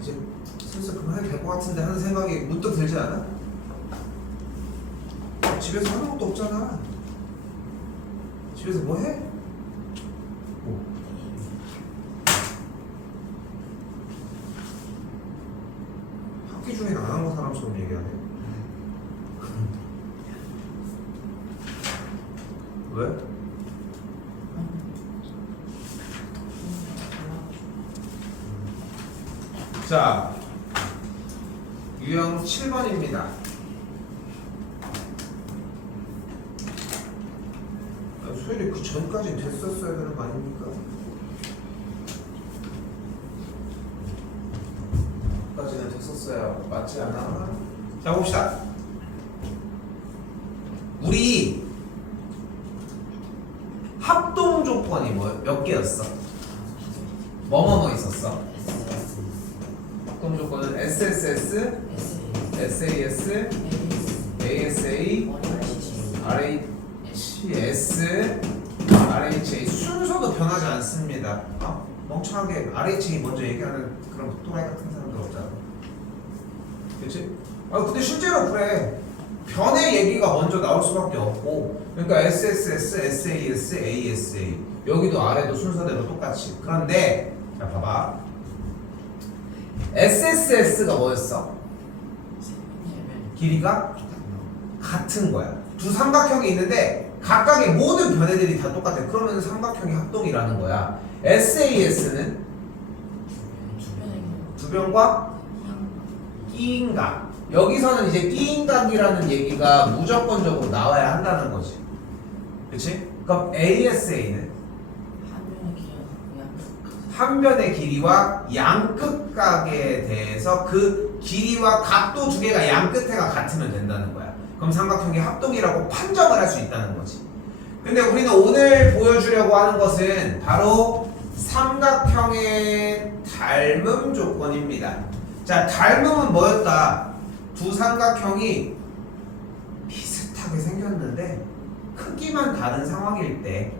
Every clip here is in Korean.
이제 슬슬 그만해도 될 것 같은데 하는 생각이 문득 들지 않아? 집에서 하는 것도 없잖아. 집에서 뭐 해? 뭐? 학기 중에 안 한 거 사람처럼 얘기하네. 왜? 자, 유형 7번입니다. 소율이 그 전까지 됐었어야 되는 거 아닙니까? 까지는 됐었어야 맞지 않아? 자, 봅시다. 우리 합동 조건이 몇 개였어? 뭐뭐뭐 있었어? 합동 조건은 SSS, SAS, ASA, RHS, RHA 순서도 변하지 않습니다. 멍청하게 RHA 먼저 얘기하는 그런 또라이 같은 사람들 없잖아. 그렇지? 근데 실제로 그래. 변의 얘기가 먼저 나올 수밖에 없고, 그러니까 SSS, SAS, ASA 여기도 아래도 순서대로 똑같이. 그런데 자 봐봐. SSS가 뭐였어? 길이가 같은 거야. 두 삼각형이 있는데 각각의 모든 변애들이 다 똑같아. 그러면 삼각형이 합동이라는 거야. SAS는 두 변과 끼인 각. 여기서는 이제 끼인 각이라는 얘기가 무조건적으로 나와야 한다는 거지. 그치? 그럼 ASA는 한 변의 길이와 양끝각에 대해서 그 길이와 각도 두 개가 양끝에가 같으면 된다는 거야. 그럼 삼각형이 합동이라고 판정을 할 수 있다는 거지. 근데 우리는 오늘 보여주려고 하는 것은 바로 삼각형의 닮음 조건입니다. 자, 닮음은 뭐였다? 두 삼각형이 비슷하게 생겼는데 크기만 다른 상황일 때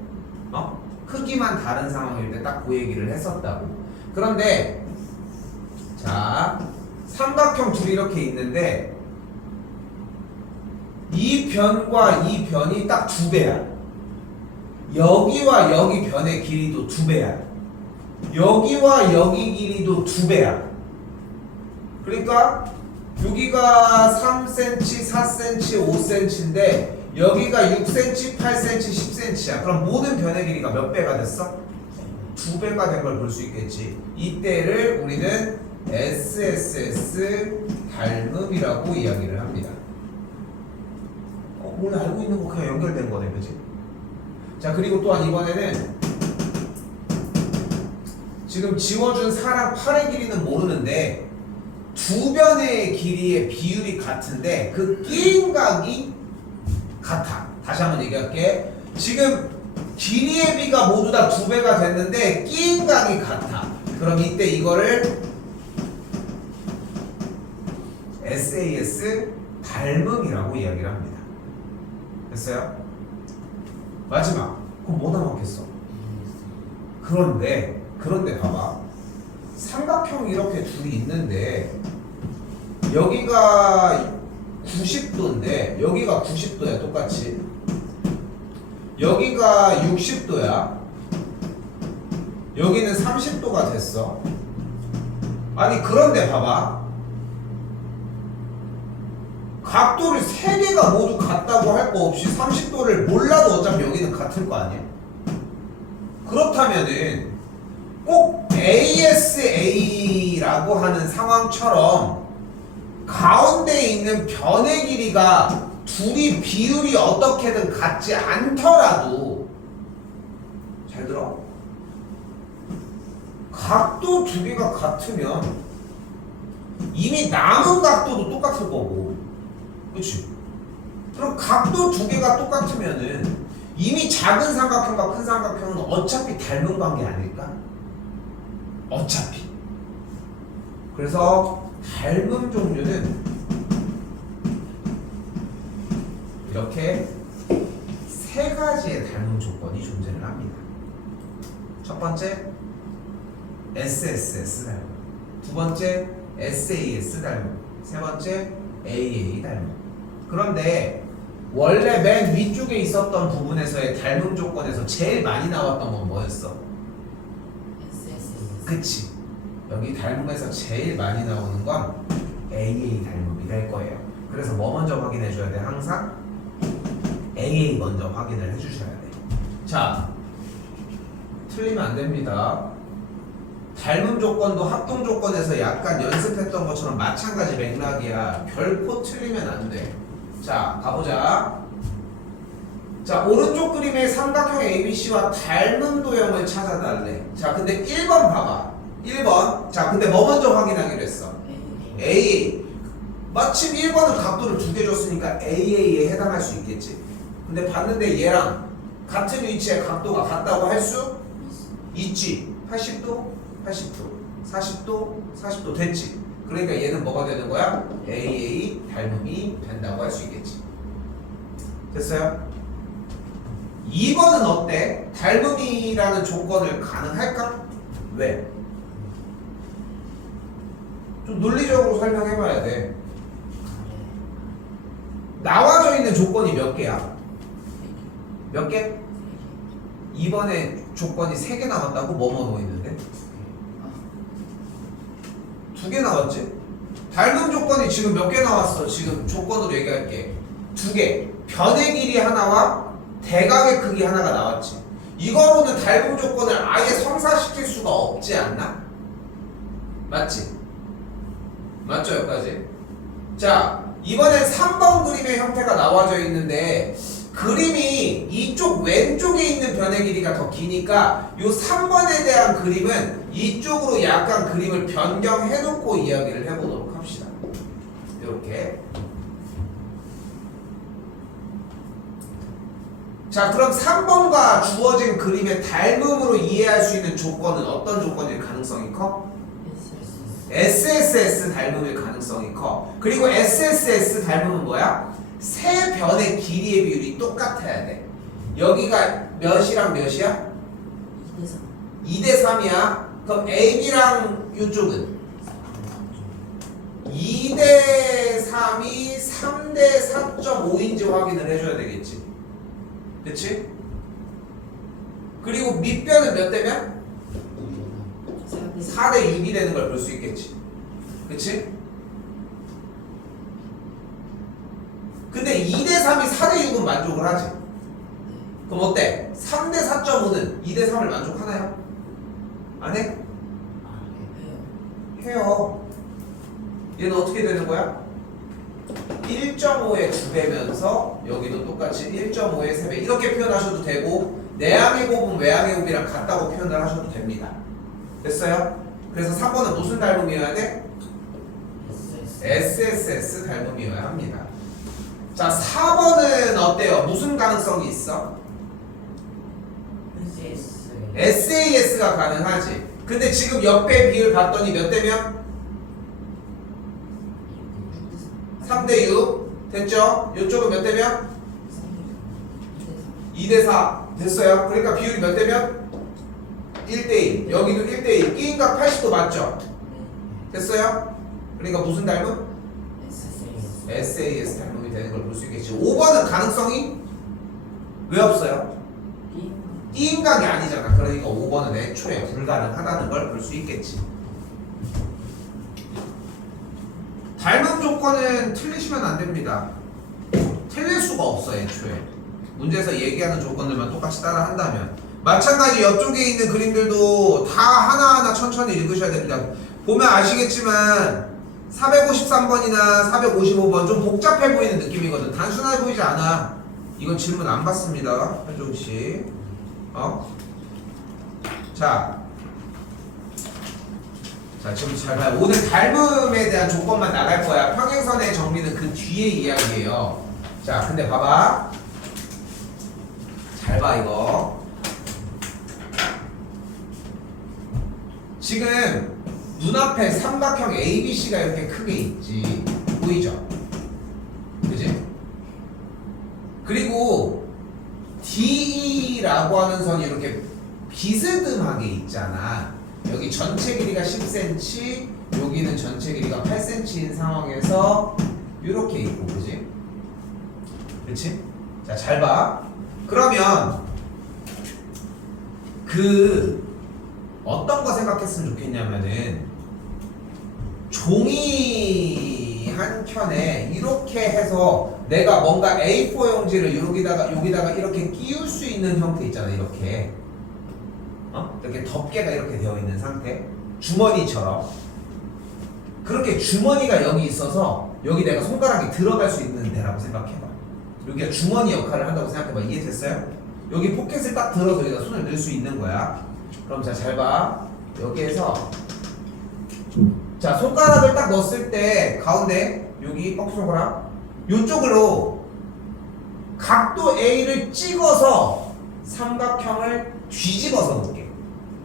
크기만 다른 상황일 때 딱 그 얘기를 했었다고. 그런데 자, 삼각형 둘이 이렇게 있는데 이 변과 이 변이 딱 두 배야. 여기와 여기 변의 길이도 두 배야. 여기와 여기 길이도 두 배야. 그러니까 여기가 3cm, 4cm, 5cm인데 여기가 6cm, 8cm, 10cm야. 그럼 모든 변의 길이가 몇 배가 됐어? 두 배가 된 걸 볼 수 있겠지. 이때를 우리는 SSS 닮음이라고 이야기를 합니다. 오늘 알고 있는 거 그냥 연결된 거네, 그치? 자, 그리고 또한 이번에는 지금 지워준 사람 팔의 길이는 모르는데 두 변의 길이의 비율이 같은데 그 끼인 각이 같아. 다시 한번 얘기할게. 지금 길이의 비가 모두 다 두 배가 됐는데 끼인 각이 같아. 그럼 이때 이거를 SAS 닮음이라고 이야기를 합니다. 됐어요? 마지막. 그럼 뭐 남았겠어? 그런데 봐봐. 삼각형이 이렇게 둘이 있는데 여기가 90도인데 여기가 90도야. 똑같이. 여기가 60도야. 여기는 30도가 됐어. 아니 그런데 봐봐. 각도를 세 개가 모두 같다고 할 거 없이 30도를 몰라도 어차피 여기는 같을 거 아니야? 그렇다면은 꼭 ASA라고 하는 상황처럼 가운데 있는 변의 길이가 둘이 비율이 어떻게든 같지 않더라도 잘 들어. 각도 두 개가 같으면 이미 남은 각도도 똑같을 거고, 그치? 그럼 각도 두 개가 똑같으면은 이미 작은 삼각형과 큰 삼각형은 어차피 닮은 관계 아닐까? 어차피. 그래서 닮음 종류는 이렇게 세 가지의 닮음 조건이 존재를 합니다. 첫 번째, SSS 닮음. 두 번째 SAS 닮음, 세 번째 AA 닮음. 그런데 원래 맨 위쪽에 있었던 부분에서의 닮음 조건에서 제일 많이 나왔던 건 뭐였어? 그치. 여기 닮음에서 제일 많이 나오는 건 AA 닮음이 될 거예요. 그래서 뭐 먼저 확인해 줘야 돼? 항상 AA 먼저 확인을 해 주셔야 돼. 자, 틀리면 안 됩니다. 닮음 조건도 합동 조건에서 약간 연습했던 것처럼 마찬가지 맥락이야. 결코 틀리면 안 돼. 자, 가보자. 자, 오른쪽 그림의 삼각형 ABC와 닮은 도형을 찾아달래. 자, 근데 1번 봐봐. 1번. 자, 근데 뭐 먼저 확인하기로 했어? AA. 마침 1번은 각도를 두 개 줬으니까 AA에 해당할 수 있겠지. 근데 봤는데 얘랑 같은 위치에 각도가 같다고 할 수 있지. 80도, 80도, 40도, 40도 됐지. 그러니까 얘는 뭐가 되는 거야? AA 닮음이 된다고 할 수 있겠지. 됐어요? 2번은 어때? 닮음이라는 조건을 가능할까? 왜? 좀 논리적으로 설명해봐야 돼. 나와져 있는 조건이 몇 개야? 몇 개? 2번에 조건이 3개 나왔다고? 뭐뭐 있는데? 2개 나왔지? 닮음 조건이 지금 몇 개 나왔어? 지금 조건으로 얘기할게. 2개. 변의 길이 하나와 대각의 크기 하나가 나왔지. 이거로는 닮음 조건을 아예 성사시킬 수가 없지 않나? 맞지? 맞죠 여기까지? 자, 이번엔 3번 그림의 형태가 나와져 있는데 그림이 이쪽 왼쪽에 있는 변의 길이가 더 기니까 요 3번에 대한 그림은 이쪽으로 약간 그림을 변경해 놓고 이야기를 해보도록 합시다. 이렇게. 자, 그럼 3번과 주어진 그림의 닮음으로 이해할 수 있는 조건은 어떤 조건일 가능성이 커? SSS 닮음일 가능성이 커. 그리고 SSS 닮음은 뭐야? 세 변의 길이의 비율이 똑같아야 돼. 여기가 몇이랑 몇이야? 2대 3이야. 그럼 AB랑 이쪽은 2대 3이 3대 4.5인지 확인을 해줘야 되겠지. 그치? 그리고 밑변은 몇 대면? 4대 6이 되는 걸 볼 수 있겠지. 그치? 근데 2대 3이 4대 6은 만족을 하지. 그럼 어때? 3대 4.5는 2대 3을 만족하나요? 안 해? 해요. 얘는 어떻게 되는 거야? 1.5의 2배면서 여기도 똑같이 1.5의 3배 이렇게 표현하셔도 되고 내항의 곱은 외항의 곱이랑 같다고 표현을 하셔도 됩니다. 됐어요? 그래서 3번은 무슨 닮음이어야 돼? SSS 닮음이어야 합니다. 자, 4번은 어때요? 무슨 가능성이 있어? SAS가 가능하지. 근데 지금 역배 비율 봤더니 몇 대면? 3대 6 됐죠? 이쪽은 몇 대면? 2대 4 됐어요? 그러니까 비율이 몇 대면? 1대 1 여기도 1대 1 끼인각 80도 맞죠? 됐어요? 그러니까 무슨 닮음? SAS 닮음이 되는 걸 볼 수 있겠지. 5번은 가능성이 왜 없어요? 끼인각이 아니잖아. 그러니까 5번은 애초에 불가능하다는 걸 볼 수 있겠지. 닮음 조건은 틀리시면 안 됩니다. 틀릴 수가 없어 애초에. 문제에서 얘기하는 조건들만 똑같이 따라 한다면. 마찬가지 옆쪽에 있는 그림들도 다 하나하나 천천히 읽으셔야 됩니다. 보면 아시겠지만 453번이나 455번 좀 복잡해 보이는 느낌이거든. 단순해 보이지 않아. 이건 질문 안 받습니다. 한종씨. 자, 지금 잘 봐요. 오늘 닮음에 대한 조건만 나갈 거야. 평행선의 정리는 그 뒤에 이야기예요. 자, 근데 봐봐. 잘 봐, 이거. 지금 눈앞에 삼각형 ABC가 이렇게 크게 있지. 보이죠? 그지? 그리고 DE라고 하는 선이 이렇게 비스듬하게 있잖아. 여기 전체 길이가 10cm, 여기는 전체 길이가 8cm인 상황에서 이렇게 있고, 그지? 그렇지? 자, 잘 봐. 그러면 어떤 거 생각했으면 좋겠냐면은 종이 한 켠에 이렇게 해서 내가 뭔가 A4 용지를 여기다가 이렇게 끼울 수 있는 형태 있잖아. 이렇게 이렇게 덮개가 이렇게 되어 있는 상태, 주머니처럼. 그렇게 주머니가 여기 있어서 여기 내가 손가락이 들어갈 수 있는 데라고 생각해봐. 여기가 주머니 역할을 한다고 생각해봐. 이해됐어요? 여기 포켓을 딱 들어서 여기다 손을 넣을 수 있는 거야. 그럼 자, 잘 봐. 여기에서 자, 손가락을 딱 넣었을 때 가운데 여기 뻑손가락 요쪽으로 각도 A를 찍어서 삼각형을 뒤집어서 놓을게.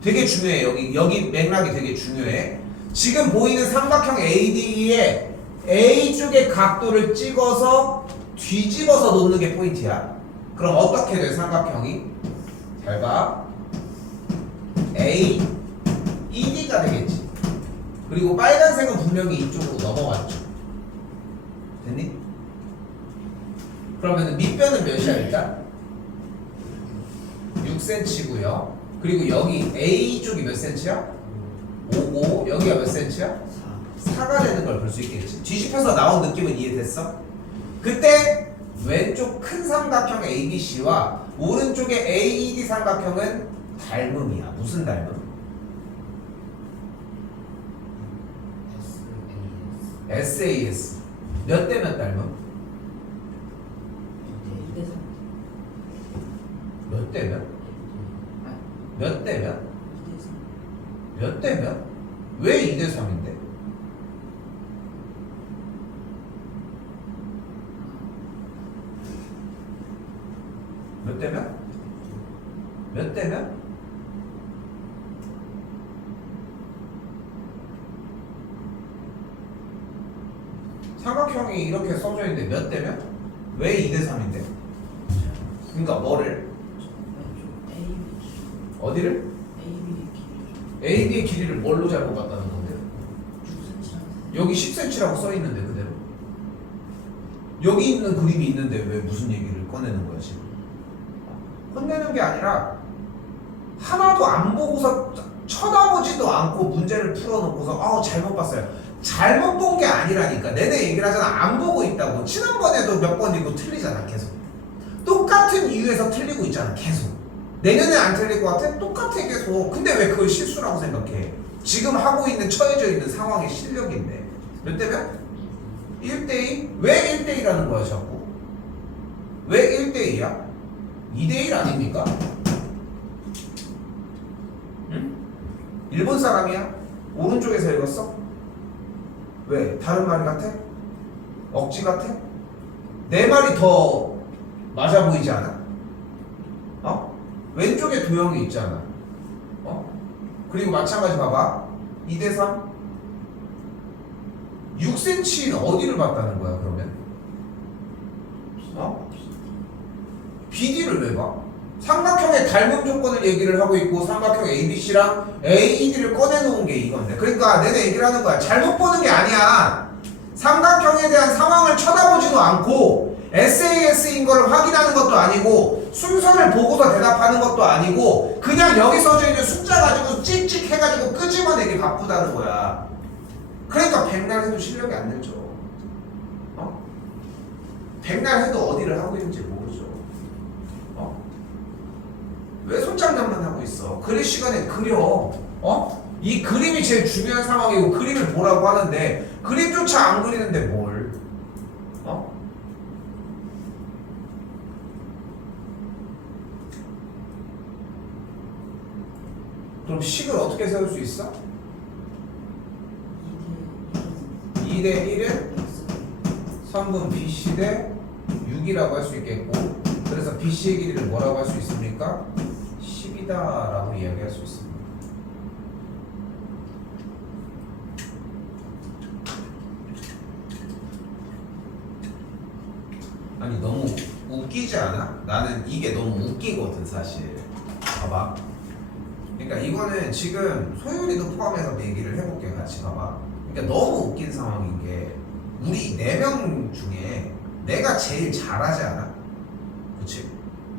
되게 중요해. 여기 맥락이 되게 중요해. 지금 보이는 삼각형 ADE에 A 쪽의 각도를 찍어서 뒤집어서 놓는 게 포인트야. 그럼 어떻게 돼, 삼각형이? 잘 봐. AED가 되겠지. 그리고 빨간색은 분명히 이쪽으로 넘어갔죠. 됐니? 그러면 밑변은 몇이야 일단? 6cm고요. 그리고 여기 A 쪽이 몇 cm야? 5고 여기가 몇 cm야? 4가 되는 걸 볼 수 있겠지. 뒤집혀서 나온 느낌은 이해됐어? 그때 왼쪽 큰 삼각형 ABC와 오른쪽의 AED 삼각형은 닮음이야. 무슨 닮음? SAS. 몇 대 몇 닮음? 몇 대 몇? 몇 대 몇? 몇 대 몇? 왜 2대 3인데? 몇 대 몇? 몇 대 몇? 삼각형이 이렇게 써져 있는데 몇 대 몇? 왜 2대 3인데? 그러니까 뭐를? 어디를? AB의 길이를 뭘로 잘못 봤다는 건데요? 여기 10cm라고 써 있는데 그대로. 여기 있는 그림이 있는데 왜 무슨 얘기를 꺼내는 거야 지금? 혼내는 게 아니라 하나도 안 보고서 쳐다보지도 않고 문제를 풀어놓고서 잘못 봤어요. 잘못 본 게 아니라니까. 내내 얘기를 하잖아. 안 보고 있다고. 지난번에도 몇 번 이거 틀리잖아. 계속 똑같은 이유에서 틀리고 있잖아. 계속. 내년에 안 틀릴 것 같아? 똑같아 계속. 근데 왜 그걸 실수라고 생각해? 지금 하고 있는 처해져 있는 상황의 실력인데. 몇 대 몇? 1대2? 왜 1대2라는 거야 자꾸? 왜 1대2야? 2대1 아닙니까? 응? 일본 사람이야? 오른쪽에서 읽었어? 왜? 다른 말이 같아? 억지 같아? 내 말이 더 맞아 보이지 않아? 왼쪽에 도형이 있잖아. 그리고 마찬가지 봐봐. 2대 3? 6cm는 어디를 봤다는 거야 그러면? BD를 왜 봐? 삼각형의 닮음 조건을 얘기를 하고 있고 삼각형 ABC랑 AED를 꺼내놓은 게 이건데. 그러니까 내가 얘기를 하는 거야. 잘못 보는 게 아니야. 삼각형에 대한 상황을 쳐다보지도 않고 SAS인 걸 확인하는 것도 아니고 순서를 보고서 대답하는 것도 아니고 그냥 여기 써져 있는 숫자 가지고 찍찍 해가지고 끄집어내기 바쁘다는 거야. 그러니까 백날 해도 실력이 안 늘죠. 백날 해도 어디를 하고 있는지 모르죠. 왜 손장난만 하고 있어? 그릴 시간에 그려. 이 그림이 제일 중요한 상황이고 그림을 보라고 하는데 그림조차 안 그리는데 뭘? 그럼 식을 어떻게 세울 수 있어? 2대 1은 3분 BC 대 6이라고 할 수 있겠고, 그래서 BC의 길이를 뭐라고 할 수 있습니까? 10이다 라고 이야기할 수 있습니다. 아니 너무 웃기지 않아? 나는 이게 너무 웃기거든 사실. 봐봐. 그러니까 이거는 지금 소율이도 포함해서 얘기를 해볼게. 같이 봐봐. 그러니까 너무 웃긴 상황인 게 우리 4명 중에 내가 제일 잘하지 않아? 그치?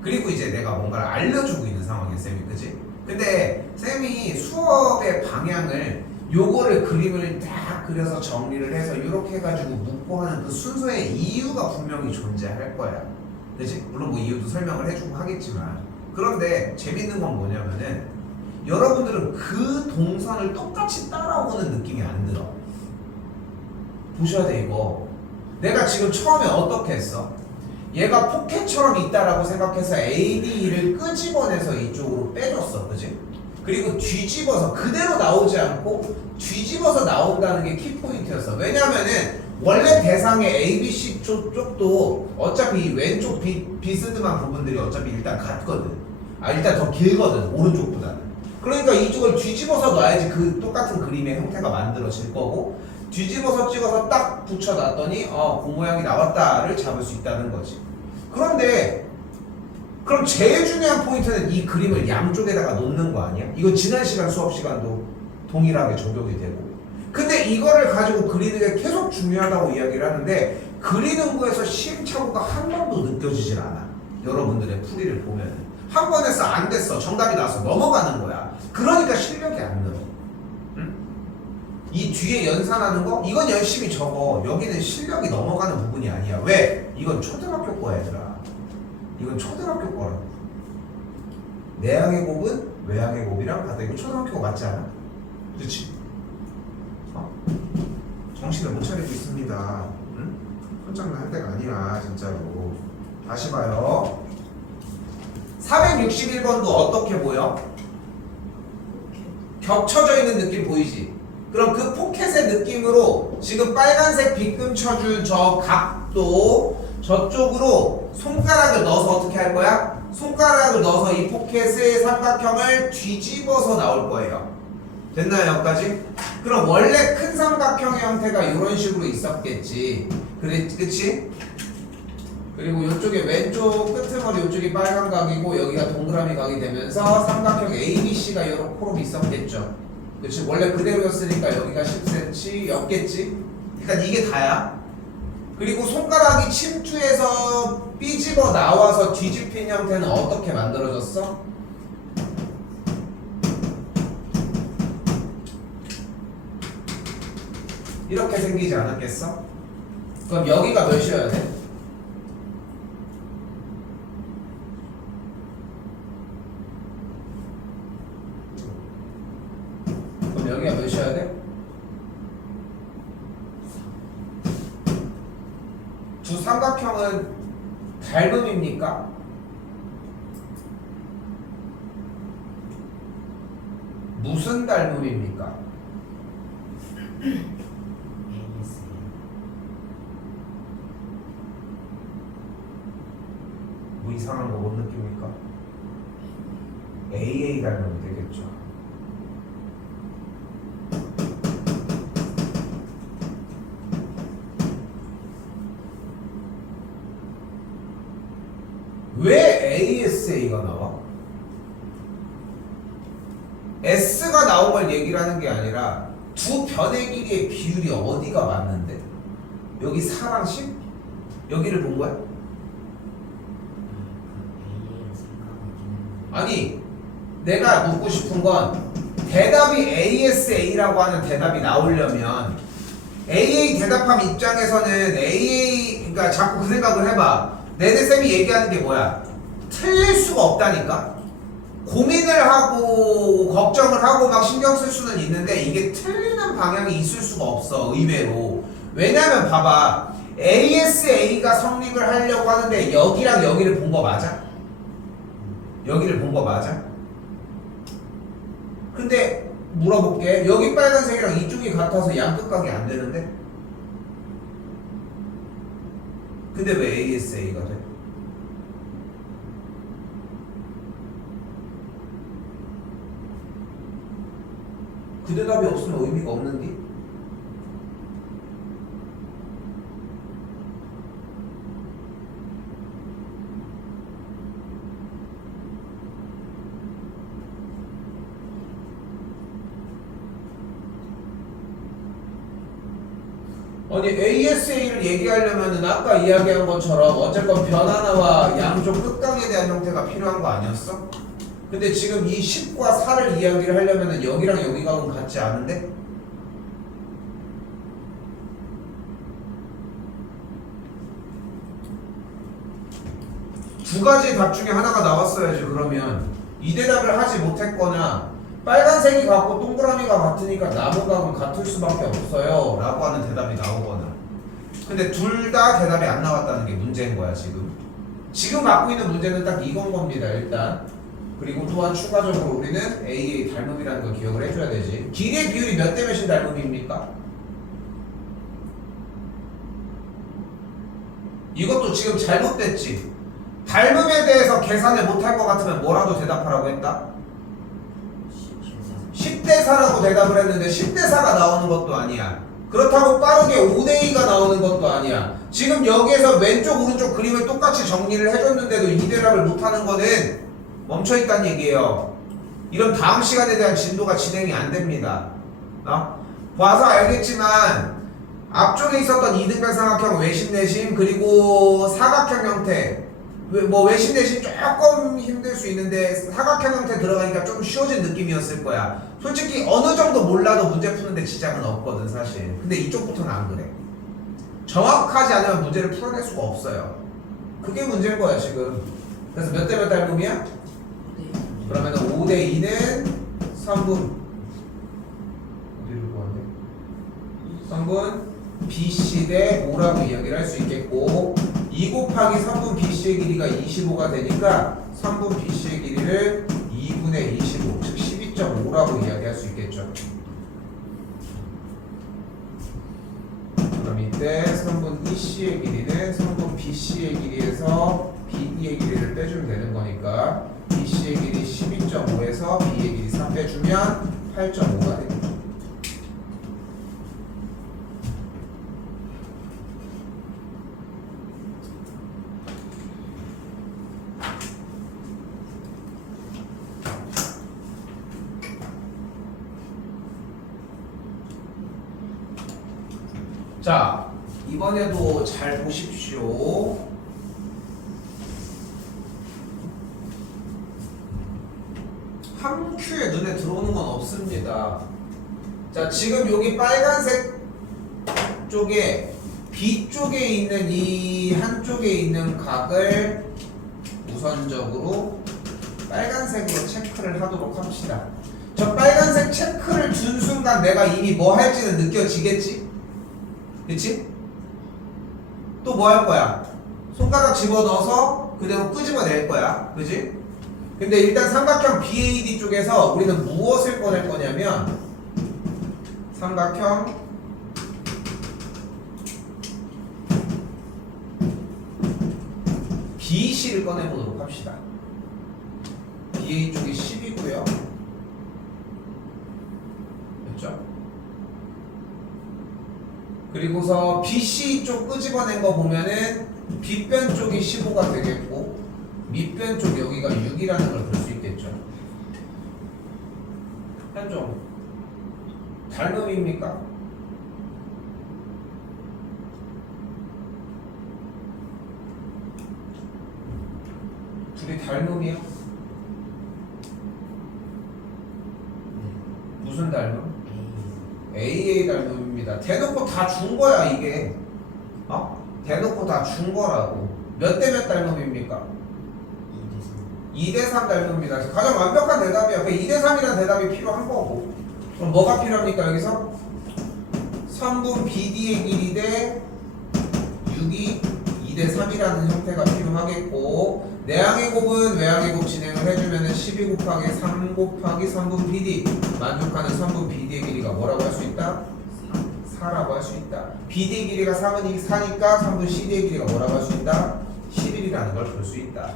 그리고 이제 내가 뭔가를 알려주고 있는 상황이야 쌤이, 그치? 근데 쌤이 수업의 방향을 요거를 그림을 딱 그려서 정리를 해서 이렇게 해가지고 묶고 하는 그 순서의 이유가 분명히 존재할 거야, 그치? 물론 뭐 이유도 설명을 해주고 하겠지만, 그런데 재밌는 건 뭐냐면은 여러분들은 그 동선을 똑같이 따라오는 느낌이 안 들어. 보셔야 돼. 이거 내가 지금 처음에 어떻게 했어? 얘가 포켓처럼 있다라고 생각해서 AD를 끄집어내서 이쪽으로 빼줬어, 그지? 그리고 뒤집어서 그대로 나오지 않고 뒤집어서 나온다는 게 키포인트였어. 왜냐면은 원래 대상의 ABC 쪽도 어차피 왼쪽 비스듬한 부분들이 어차피 일단 같거든. 일단 더 길거든, 오른쪽보다는. 그러니까 이쪽을 뒤집어서 놔야지 그 똑같은 그림의 형태가 만들어질 거고, 뒤집어서 찍어서 딱 붙여놨더니 그 모양이 나왔다를 잡을 수 있다는 거지. 그런데 그럼 제일 중요한 포인트는 이 그림을 양쪽에다가 놓는 거 아니야? 이거 지난 시간 수업 시간도 동일하게 적용이 되고. 근데 이거를 가지고 그리는 게 계속 중요하다고 이야기를 하는데 그리는 거에서 시행착오가 한 번도 느껴지질 않아. 여러분들의 풀이를 보면 한 번 했어, 안 됐어, 정답이 나와서 넘어가는 거야. 그러니까 실력이 안 늘어. 이 뒤에 연산하는 거 이건 열심히 적어. 여기는 실력이 넘어가는 부분이 아니야. 왜? 이건 초등학교 거야, 얘들아. 이건 초등학교 거라고. 내항의 곱은 외항의 곱이랑 같아. 이거 초등학교 거 맞지 않아? 그렇지? 정신을 못 차리고 있습니다. 응? 손장난 할 때가 아니야, 진짜로. 다시 봐요. 461번도 어떻게 보여? 겹쳐져 있는 느낌 보이지? 그럼 그 포켓의 느낌으로 지금 빨간색 빗금 쳐준 저 각도 저쪽으로 손가락을 넣어서 어떻게 할 거야? 손가락을 넣어서 이 포켓의 삼각형을 뒤집어서 나올 거예요. 됐나요, 여기까지? 그럼 원래 큰 삼각형의 형태가 이런 식으로 있었겠지. 그치? 그리고 이쪽에 왼쪽 끄트머리 이쪽이 빨간 각이고 여기가 동그라미 각이 되면서 삼각형 ABC가 이렇게 있었겠죠. 그치? 원래 그대로였으니까 여기가 10cm였겠지? 일단 이게 다야. 그리고 손가락이 침투해서 삐집어 나와서 뒤집힌 형태는 어떻게 만들어졌어? 이렇게 생기지 않았겠어? 그럼 여기가 몇이어야 돼? 그럼 여기가 몇이어야 돼? 두 삼각형은 닮음입니까? 무슨 닮음입니까? 뭐 이상한 거 못 느낍니까? AA 닮으면 되겠죠. 왜 ASA가 나와? S가 나온 걸 얘기를 하는 게 아니라 두 변의 길이의 비율이 어디가 맞는데? 여기 4랑 10? 여기를 본 거야? 아니, 내가 묻고 싶은 건 대답이 ASA라고 하는 대답이 나오려면 AA 대답함 입장에서는 AA, 그러니까 자꾸 그 생각을 해봐. 내내쌤이 얘기하는 게 뭐야? 틀릴 수가 없다니까? 고민을 하고 걱정을 하고 막 신경 쓸 수는 있는데 이게 틀리는 방향이 있을 수가 없어, 의외로. 왜냐면 봐봐, ASA가 성립을 하려고 하는데 여기랑 여기를 본 거 맞아? 여기를 본 거 맞아? 근데 물어볼게. 여기 빨간색이랑 이쪽이 같아서 양끝각이 안 되는데? 근데 왜 ASA가 돼? 그 대답이 없으면 의미가 없는데? 아니 ASA를 얘기하려면은 아까 이야기한 것처럼 어쨌건 변화나와 양쪽 끝각에 대한 형태가 필요한 거 아니었어? 근데 지금 이 10과 4를 이야기를 하려면은 여기랑 여기가 같지 않은데? 두 가지 답 중에 하나가 나왔어야지. 그러면 이 대답을 하지 못했거나 빨간색이 같고 동그라미가 같으니까 나무각은 같을 수밖에 없어요 라고 하는 대답이 나오거나, 근데 둘 다 대답이 안 나왔다는 게 문제인 거야. 지금 갖고 있는 문제는 딱 이건 겁니다 일단. 그리고 또한 추가적으로 우리는 AA 닮음이라는 걸 기억을 해줘야 되지. 길이의 비율이 몇 대 몇인 닮음입니까? 이것도 지금 잘못됐지. 닮음에 대해서 계산을 못할 것 같으면 뭐라도 대답하라고 했다? 10대 4라고 대답을 했는데 10대 4가 나오는 것도 아니야. 그렇다고 빠르게 5대 2가 나오는 것도 아니야. 지금 여기에서 왼쪽 오른쪽 그림을 똑같이 정리를 해줬는데도 이 대답을 못하는 거는 멈춰있다는 얘기예요. 이런 다음 시간에 대한 진도가 진행이 안 됩니다. 봐서 알겠지만 앞쪽에 있었던 이등변 삼각형 외심 내심 그리고 사각형 형태, 뭐 외심 내심 조금 힘들 수 있는데 사각형 형태 들어가니까 좀 쉬워진 느낌이었을 거야. 솔직히 어느 정도 몰라도 문제 푸는데 지장은 없거든 사실. 근데 이쪽부터는 안 그래. 정확하지 않으면 문제를 풀어낼 수가 없어요. 그게 문제인 거야 지금. 그래서 몇 대 몇 닮음이야? 그러면 5대 2는 3분 어디로 보았네? 3분 BC 대 5라고 이야기를 할 수 있겠고, 2 곱하기 3분 BC의 길이가 25가 되니까 3분 BC의 길이를 2분의 25, 즉 12.5라고 이야기할 수 있겠죠. 그럼 이때 3분 EC의 길이는 3분 BC의 길이에서 BE의 길이를 빼주면 되는 거니까 BC의 길이 12.5에서 B의 길이 3 빼주면 8.5가 되겠죠. 자, 이번에도 잘 보십시오. 한 큐에 눈에 들어오는 건 없습니다. 자, 지금 여기 빨간색 쪽에 B 쪽에 있는 이 한쪽에 있는 각을 우선적으로 빨간색으로 체크를 하도록 합시다. 저 빨간색 체크를 준 순간 내가 이미 뭐 할지는 느껴지겠지? 그치? 또 뭐 할 거야? 손가락 집어넣어서 그대로 끄집어낼 거야. 그치? 근데 일단 삼각형 BAD 쪽에서 우리는 무엇을 꺼낼 거냐면 삼각형 BC를 꺼내보도록 합시다. BA 쪽이 10이고요. 됐죠? 그리고서 BC 쪽 끄집어낸 거 보면은 빗변 쪽이 15가 되겠고 밑변 쪽 여기가 6이라는 걸 볼 수 있겠죠. 현종 닮음입니까? 둘이 닮음이야? 무슨 닮음? AA 닮음입니다. 대놓고 다 준 거야 이게. 대놓고 다 준 거라고. 몇 대 몇 닮음입니까? 2대 3 닮음입니다. 가장 완벽한 대답이야. 2대 3이라는 대답이 필요한 거고. 그럼 뭐가 필요합니까 여기서? 3분 BD의 길이 대 6이 2대 3이라는 형태가 필요하겠고, 내항의 곱은 외항의 곱 진행을 해주면은 12 곱하기 3 곱하기 3분 BD 만족하는 3분 BD의 길이가 뭐라고 할 수 있다? 4라고 할 수 있다. BD의 길이가 3은 4니까 3분 CD의 길이가 뭐라고 할 수 있다? 11이라는 걸 볼 수 있다.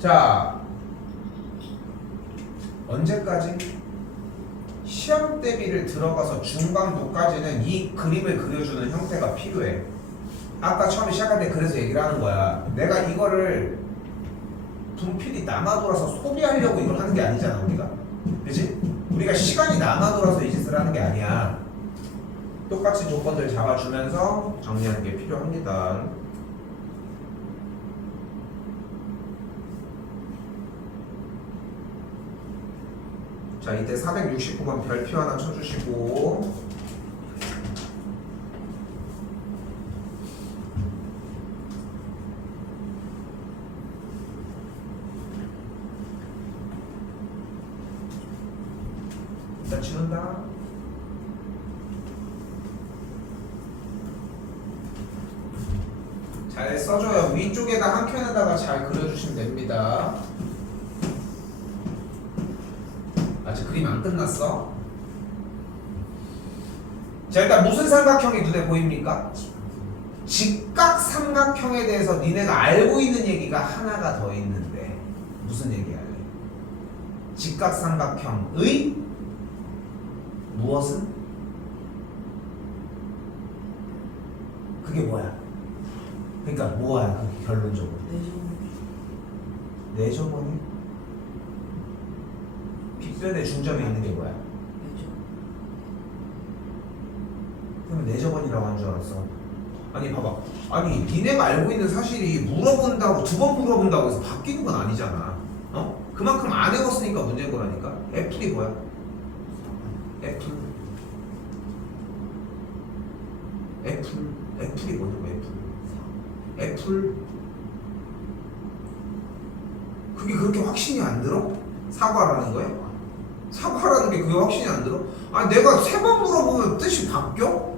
자, 언제까지? 시험 대비를 들어가서 중강도까지는 이 그림을 그려주는 형태가 필요해. 아까 처음에 시작할 때 그래서 얘기를 하는 거야. 내가 이거를 분필이 남아 돌아서 소비하려고 이걸 하는 게 아니잖아 우리가. 그치? 우리가 시간이 남아 돌아서 이 짓을 하는 게 아니야. 똑같이 조건들 잡아주면서 정리하는 게 필요합니다. 자, 이때 469번 별표 하나 쳐주시고 일단 치운다. 잘 써줘요. 위쪽에다 한 켠에다가 잘 그려주시면 됩니다. 아직 그림 안 끝났어. 자, 일단 무슨 삼각형이 눈에 보입니까? 직각삼각형에 대해서 니네가 알고 있는 얘기가 하나가 더 있는데 무슨 얘기 할래? 직각삼각형의 무엇은? 그게 뭐야? 그러니까 뭐야? 그게 결론적으로 내저번이? 빗변의 중점에 있는 게 뭐야? 그러면 내저번이라고 한 줄 알았어. 아니 봐봐. 아니 니네가 알고 있는 사실이 물어본다고 두 번 물어본다고 해서 바뀌는 건 아니잖아. 어? 그만큼 안 해봤으니까 문제인 거라니까. 애플이 뭐야? 애플이 뭐냐고. 애플 그게 그렇게 확신이 안 들어? 사과라는 거야? 사과라는 게 그게 확신이 안 들어? 아니 내가 세 번 물어보면 뜻이 바뀌어?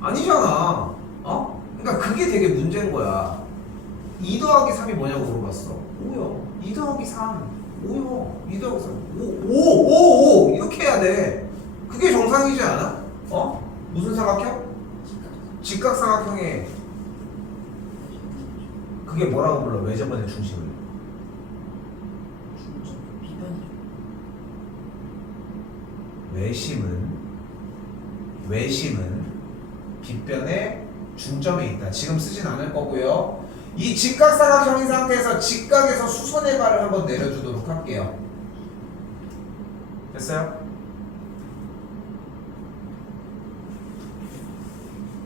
아니잖아. 어? 그러니까 그게 되게 문제인 거야. 2 더하기 3이 뭐냐고 물어봤어. 5요. 2 더하기 3 5요. 2 더하기 3 5 이렇게 해야 돼. 그게 정상이지 않아? 어? 무슨 삼각형? 직각삼각형에 그게 뭐라고 불러? 외접원의 중심을. 외심은 빗변의 중점에 있다. 지금 쓰진 않을 거고요. 이 직각삼각형인 상태에서 직각에서 수선의 발을 한번 내려주도록 할게요. 됐어요?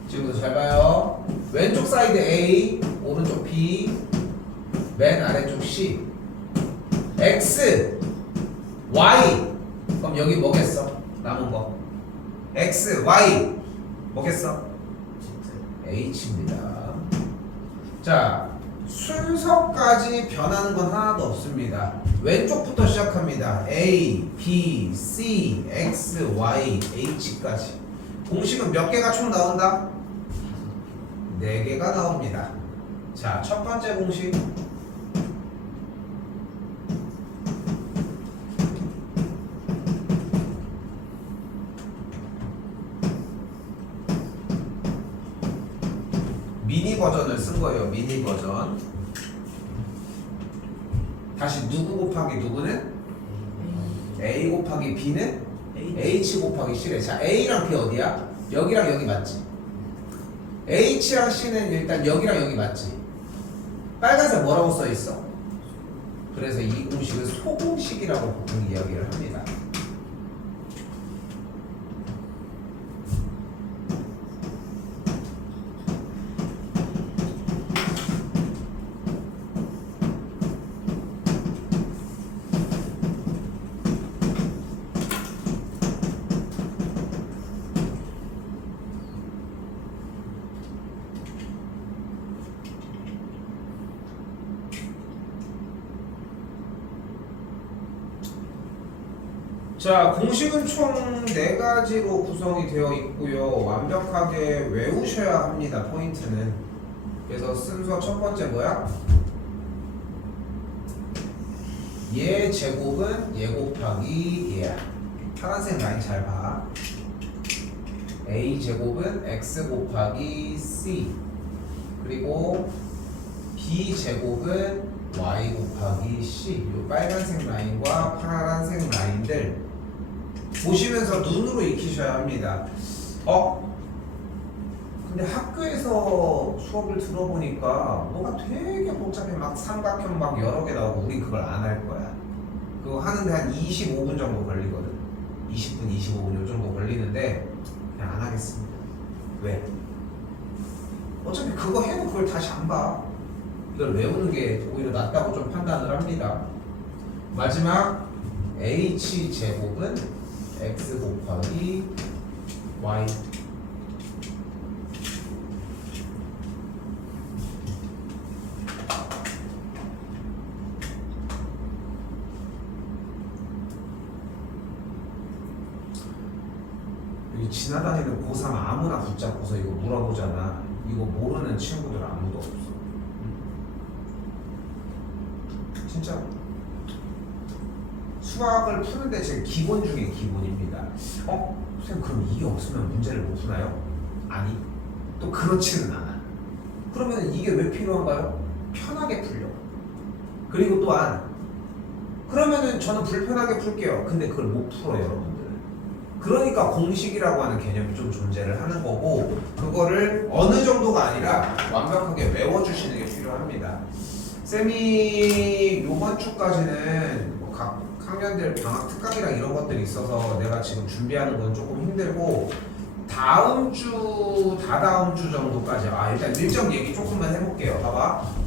지금부터 잘 봐요. 왼쪽 사이드 A, 오른쪽 B, 맨 아래쪽 C, X, Y. 그럼 여기 뭐겠어? 남은 거 X, Y 뭐겠어? H입니다. 자, 순서까지 변하는 건 하나도 없습니다. 왼쪽부터 시작합니다. A, B, C, X, Y, H까지. 공식은 몇 개가 총 나온다? 4개가 나옵니다. 자, 첫 번째 공식 미니 버전을 쓴 거예요. 미니 버전. 다시 누구 곱하기 누구는? A 곱하기 B는? H 곱하기 C래. 자, A랑 B 어디야? 여기랑 여기 맞지? H랑 C는 일단 여기랑 여기 맞지? 빨간색 뭐라고 써있어? 그래서 이 공식을 소공식이라고 보통 이야기를 합니다. 자, 공식은 총 4가지로 구성이 되어 있고요. 완벽하게 외우셔야 합니다. 포인트는. 그래서 순서 첫 번째 뭐야? 얘 제곱은 얘 곱하기 얘야. 파란색 라인 잘 봐. A 제곱은 X 곱하기 C. 그리고 B 제곱은 Y 곱하기 C. 이 빨간색 라인과 파란색 라인들 보시면서 눈으로 익히셔야 합니다. 근데 학교에서 수업을 들어보니까 뭐가 되게 복잡해. 막 삼각형 막 여러 개 나오고 우리 그걸 안 할 거야. 그거 하는데 한 25분 정도 걸리거든. 20분, 25분 요 정도 걸리는데 그냥 안 하겠습니다. 왜? 어차피 그거 해도 그걸 다시 안 봐. 이걸 외우는 게 오히려 낫다고 좀 판단을 합니다. 마지막 h제곱은 x 곱하기 y. 여기 지나다니는 고3 아무나 붙잡고서 이거 물어보잖아. 이거 모르는 친구들 아무도 없어. 진짜 수학을 푸는데 제 기본 중에 기본입니다. 선생님 그럼 이게 없으면 문제를 못 푸나요? 아니, 또 그렇지는 않아. 그러면 이게 왜 필요한가요? 편하게 풀려. 그리고 또한 그러면은 저는 불편하게 풀게요. 근데 그걸 못 풀어요, 여러분들은. 그러니까 공식이라고 하는 개념이 좀 존재를 하는 거고, 그거를 어느 정도가 아니라 완벽하게 외워주시는 게 필요합니다. 쌤이 요번 주까지는 뭐 각 학년들 방학 특강이랑 이런 것들이 있어서 내가 지금 준비하는 건 조금 힘들고, 다음 주, 다다음 주 정도까지 일단 일정 얘기 조금만 해볼게요. 봐봐.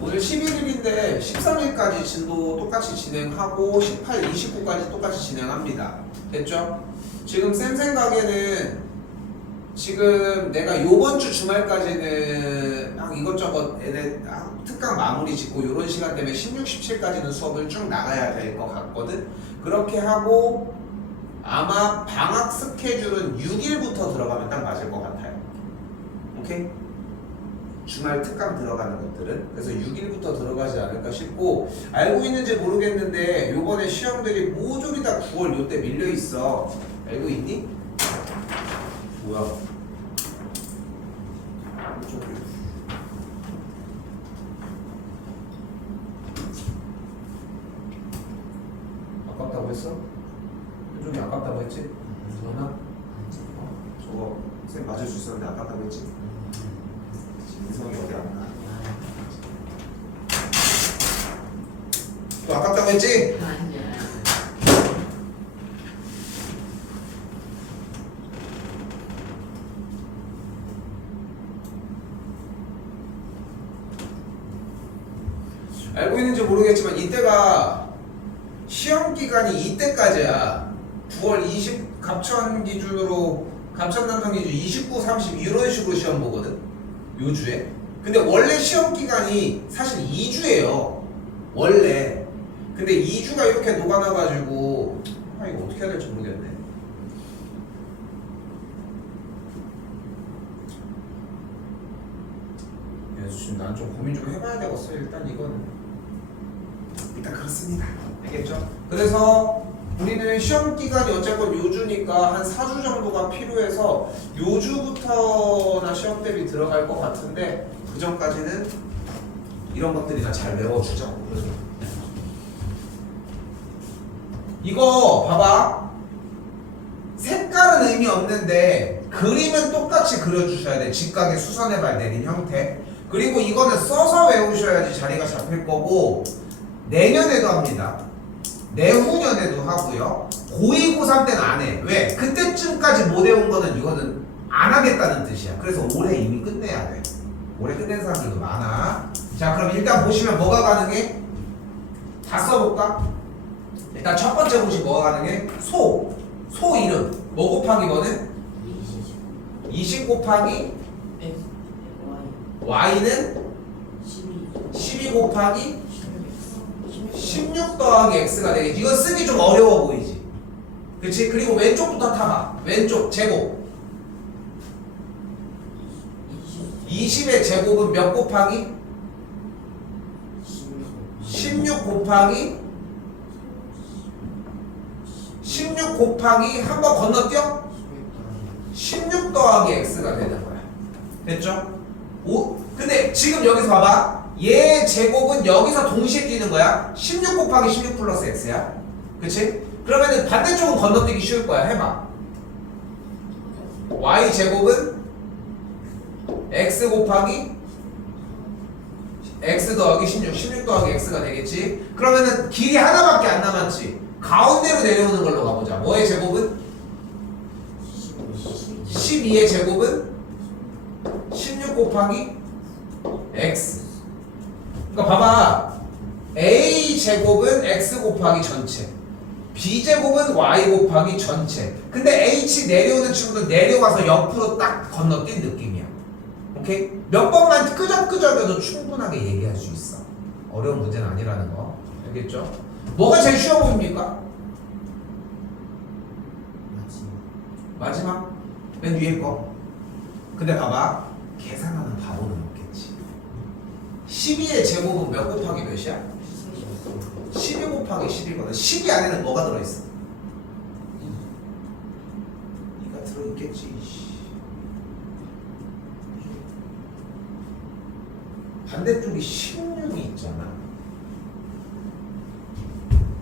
오늘 11일인데 13일까지 진도 똑같이 진행하고 18, 29까지 똑같이 진행합니다. 됐죠? 지금 쌤 생각에는 지금 내가 요번 주 주말까지는 이것저것 특강 마무리 짓고 요런 시간 때문에 16, 17까지는 수업을 쭉 나가야 될 것 같거든? 그렇게 하고 아마 방학 스케줄은 6일부터 들어가면 딱 맞을 것 같아요. 오케이? 주말 특강 들어가는 것들은 그래서 6일부터 들어가지 않을까 싶고, 알고 있는지 모르겠는데 요번에 시험들이 모조리 다 9월 요때 밀려 있어. 알고 있니? 뭐야? 아깝다고 했어? 좀 아깝다고 했지? 전화? 저거 쌤 맞을 수 있었는데 아깝다고 했지? 인성이 어디 안 나? 또 아깝다고 했지? 아니야. 알고 있는지 모르겠지만 이때가 시험 기간이 이때까지야. 9월 20 갑천 기준으로 갑천 남성 기준 29, 30 이런 식으로 시험 보거든. 요 주에. 근데 원래 시험 기간이 사실 2주예요. 원래. 근데 2주가 이렇게 녹아나가지고 이거 어떻게 해야 될지 모르겠네. 지금 난 좀 고민 좀 해봐야 되겠어. 일단 그렇습니다. 알겠죠? 그래서 우리는 시험 기간이 어쨌건 요주니까 한 4주 정도가 필요해서 요주부터나 시험 대비 들어갈 것 같은데, 그 전까지는 이런 것들이나 잘 외워주자. 이거 봐봐. 색깔은 의미 없는데 그림은 똑같이 그려주셔야 돼. 직각의 수선의 발 내린 형태. 그리고 이거는 써서 외우셔야지 자리가 잡힐 거고, 내년에도 합니다. 내후년에도 하고요. 고2, 고3 때는 안 해. 왜? 그때쯤까지 못 외운 거는 이거는 안 하겠다는 뜻이야. 그래서 올해 이미 끝내야 돼. 올해 끝낸 사람들도 많아. 자, 그럼 일단 보시면 뭐가 가능해? 다 써볼까? 일단 첫 번째 보시 뭐가 가능해? 소 이름 뭐 곱하기 뭐는? 20 곱하기 y는 12 곱하기 16 더하기 x가 되겠지. 이거 쓰기 좀 어려워 보이지? 그치? 그리고 왼쪽부터 타봐. 왼쪽 제곱 20의 제곱은 몇 곱하기? 16 곱하기 16 곱하기 한번 건너뛰어? 16 더하기 x가 되는 거야. 됐죠? 근데 지금 여기서 봐봐. 얘 제곱은 여기서 동시에 뛰는 거야. 16 곱하기 16 플러스 x야. 그치? 그러면은 반대쪽은 건너뛰기 쉬울 거야. 해봐. y 제곱은 x 곱하기 x 더하기 16 더하기 x가 되겠지? 그러면은 길이 하나밖에 안 남았지? 가운데로 내려오는 걸로 가보자. 뭐의 제곱은? 12의 제곱은 16 곱하기 x. 그러니까 봐봐. a 제곱은 x 곱하기 전체, b 제곱은 y 곱하기 전체. 근데 h 내려오는 친구들 내려와서 옆으로 딱 건너뛴 느낌이야. 오케이? 몇 번만 끄적끄적여도 충분하게 얘기할 수 있어. 어려운 문제는 아니라는 거. 알겠죠? 뭐가 제일 쉬워 보입니까? 마지막 맨 위에 거. 근데 봐봐, 계산하는 바보는 없겠지. 12의 제곱은 몇 곱하기 몇이야? 12 곱하기 10이거든. 12 안에는 뭐가 들어있어? 2가 들어있겠지. 반대쪽이 16이 있잖아.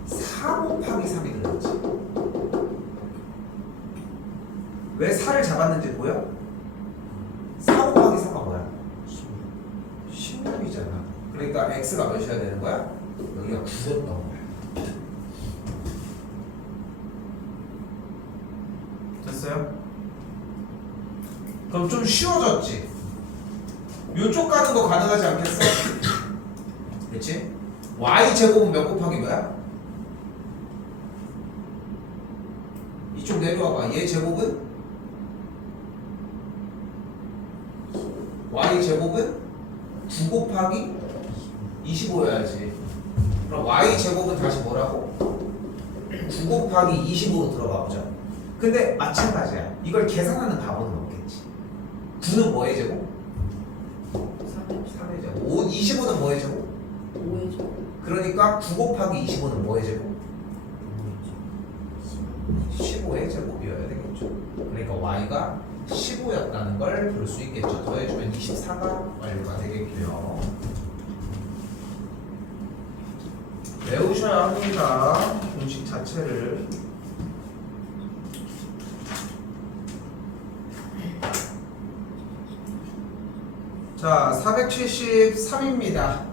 4 곱하기 3이 들어있지. 왜 4를 잡았는지 보여? 4 곱하기 4가 뭐야? 16이잖아. 그러니까 x가 몇이어야 되는 거야? 여기가 9였던 거야. 됐어요? 그럼 좀 쉬워졌지? 요쪽 가는 거 가능하지 않겠어? 그치? y제곱은 몇 곱하기 뭐야? 이쪽 내려와봐. 얘 제곱은? y제곱은 9 곱하기 25여야지. 그럼 y제곱은 다시 뭐라고? 9 곱하기 25로 들어가 보자. 근데 마찬가지야. 이걸 계산하는 바보는 없겠지. 9는 뭐의 제곱? 3의 제곱. 25는 뭐의 제곱? 5의 제곱. 그러니까 9 곱하기 25는 뭐의 제곱? 15의 제곱이어야 되겠죠. 그러니까 y가 15였다는 걸 볼 수 있겠죠. 더해주면 24가 완료가 되겠고요. 외우셔야 합니다. 공식 자체를. 자, 473입니다.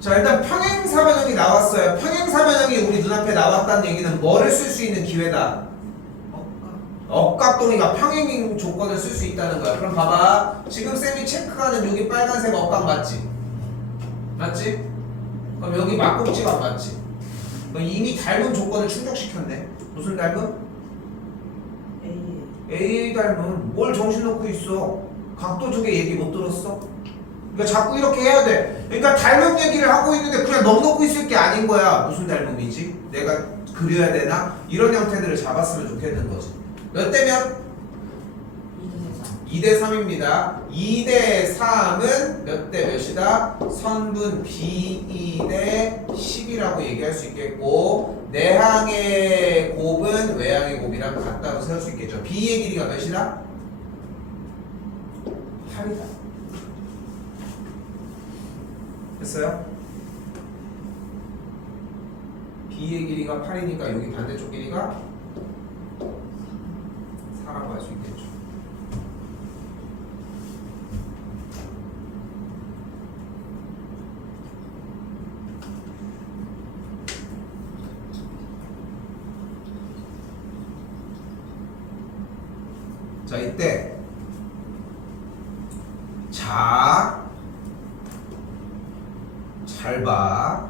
자, 일단 평행사변형이 나왔어요. 평행사변형이 우리 눈앞에 나왔다는 얘기는 뭐를 쓸 수 있는 기회다? 억각동이가 평행 조건을 쓸 수 있다는 거야. 그럼 봐봐. 지금 쌤이 체크하는 여기 빨간색 억각 맞지? 맞지? 그럼 여기 막꼭지가 맞지? 그럼 이미 닮은 조건을 충족시켰네. 무슨 닮음? A 닮음. 뭘 정신 놓고 있어? 각도 쪽에 얘기 못 들었어? 그러니까 자꾸 이렇게 해야 돼. 그러니까 닮음 얘기를 하고 있는데 그냥 넉넉고 있을 게 아닌 거야. 무슨 닮음이지? 내가 그려야 되나? 이런 형태들을 잡았으면 좋겠는 거지. 몇 대 몇? 2대 3입니다. 2대 3은 몇 대 몇이다? 선분 B2 대 10이라고 얘기할 수 있겠고, 내항의 곱은 외항의 곱이랑 같다고 세울 수 있겠죠. B의 길이가 몇이다? 8이다. 됐어요? B의 길이가 8이니까 여기 반대쪽 길이가 4라고 할 수 있겠죠. 자, 이때 자, 잘 봐.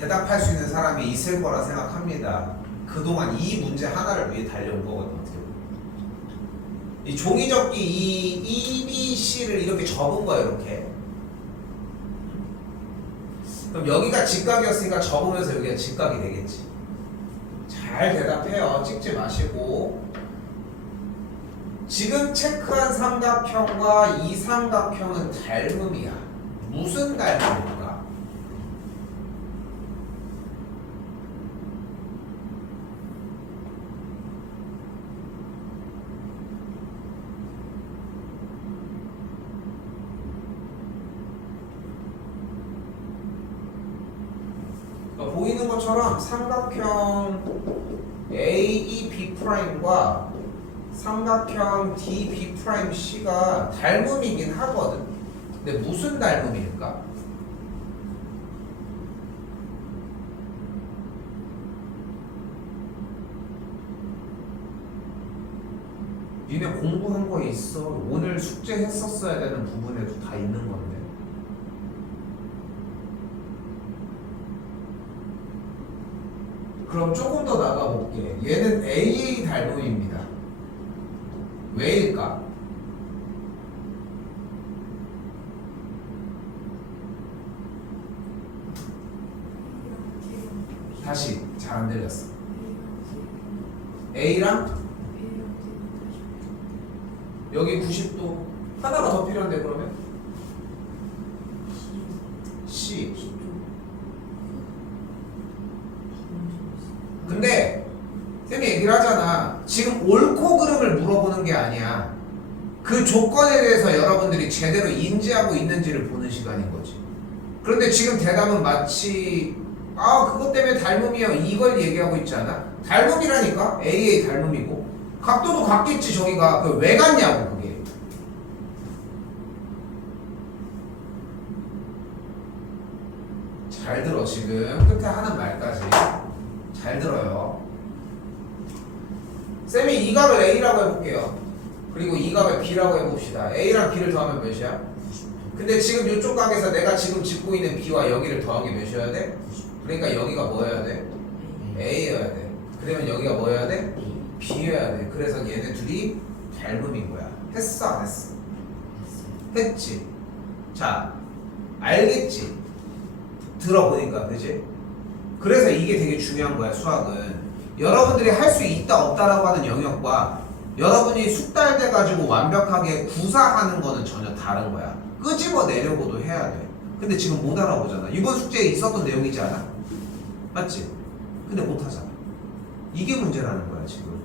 대답할 수 있는 사람이 있을 거라 생각합니다. 그동안 이 문제 하나를 위해 달려온 거거든. 어떻게 보면. 이 종이접기 이 EBC를 이렇게 접은 거야. 이렇게. 그럼 여기가 직각이었으니까 접으면서 여기가 직각이 되겠지. 잘 대답해요. 찍지 마시고. 지금 체크한 삼각형과 이 삼각형은 닮음이야. 무슨 닮음일까? 보이는 것처럼 삼각형 AEB'과 삼각형 DB'C가 닮음이긴 하거든. 근데 무슨 닮음일까? 니네 공부한 거 있어. 오늘 숙제 했었어야 되는 부분에도 다 있는 건데. 그럼 조금 더 나가볼게. 얘는 AA 닮음입니다. 왜일까? 다시 잘 안 들렸어. A랑 여기 90도 하나가 더 필요한데 그러면? C. 근데 쌤이 얘기를 하잖아. 지금 옳고 그름을 물어보는 게 아니야. 그 조건에 대해서 여러분들이 제대로 인지하고 있는지를 보는 시간인 거지. 그런데 지금 대답은 마치 그것 때문에 닮음이요 이걸 얘기하고 있지 않아? 닮음이라니까? AA 닮음이고 각도도 같겠지. 저기가 왜 같냐고. 그게 잘 들어. 지금 끝에 하는 말까지 잘 들어요. 쌤이 이 값을 A라고 해볼게요. 그리고 이 값을 B라고 해봅시다. A랑 B를 더하면 몇이야? 근데 지금 이쪽 각에서 내가 지금 짚고 있는 B와 여기를 더한 게 몇이어야 돼? 그러니까 여기가 뭐여야 돼? A여야 돼. 그러면 여기가 뭐여야 돼? B여야 돼. 그래서 얘네 둘이 닮음인 거야. 했어 안 했어? 했지. 자, 알겠지? 들어보니까 그지? 그래서 이게 되게 중요한 거야. 수학은 여러분들이 할 수 있다 없다라고 하는 영역과 여러분이 숙달 돼가지고 완벽하게 구사하는 거는 전혀 다른 거야. 끄집어내려고도 해야 돼. 근데 지금 못 알아보잖아. 이번 숙제에 있었던 내용이지 않아? 맞지? 근데 못하잖아. 이게 문제라는 거야 지금.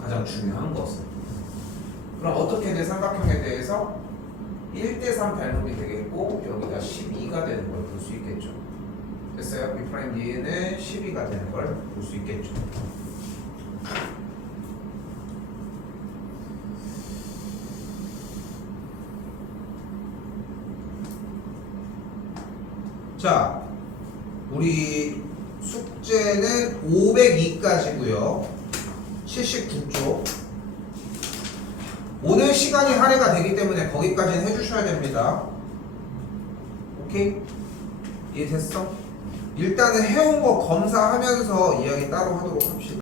가장 중요한 것은. 그럼 어떻게든 삼각형에 대해서 1대3 닮음이 되겠고 여기가 12가 되는 걸 볼 수 있겠죠. 됐어요? B'D는 12가 되는 걸 볼 수 있겠죠. 자, 우리 숙제는 502까지고요. 79쪽. 오늘 시간이 할애가 되기 때문에 거기까지는 해주셔야 됩니다. 오케이? 이해됐어? 일단은 해온 거 검사하면서 이야기 따로 하도록 합시다.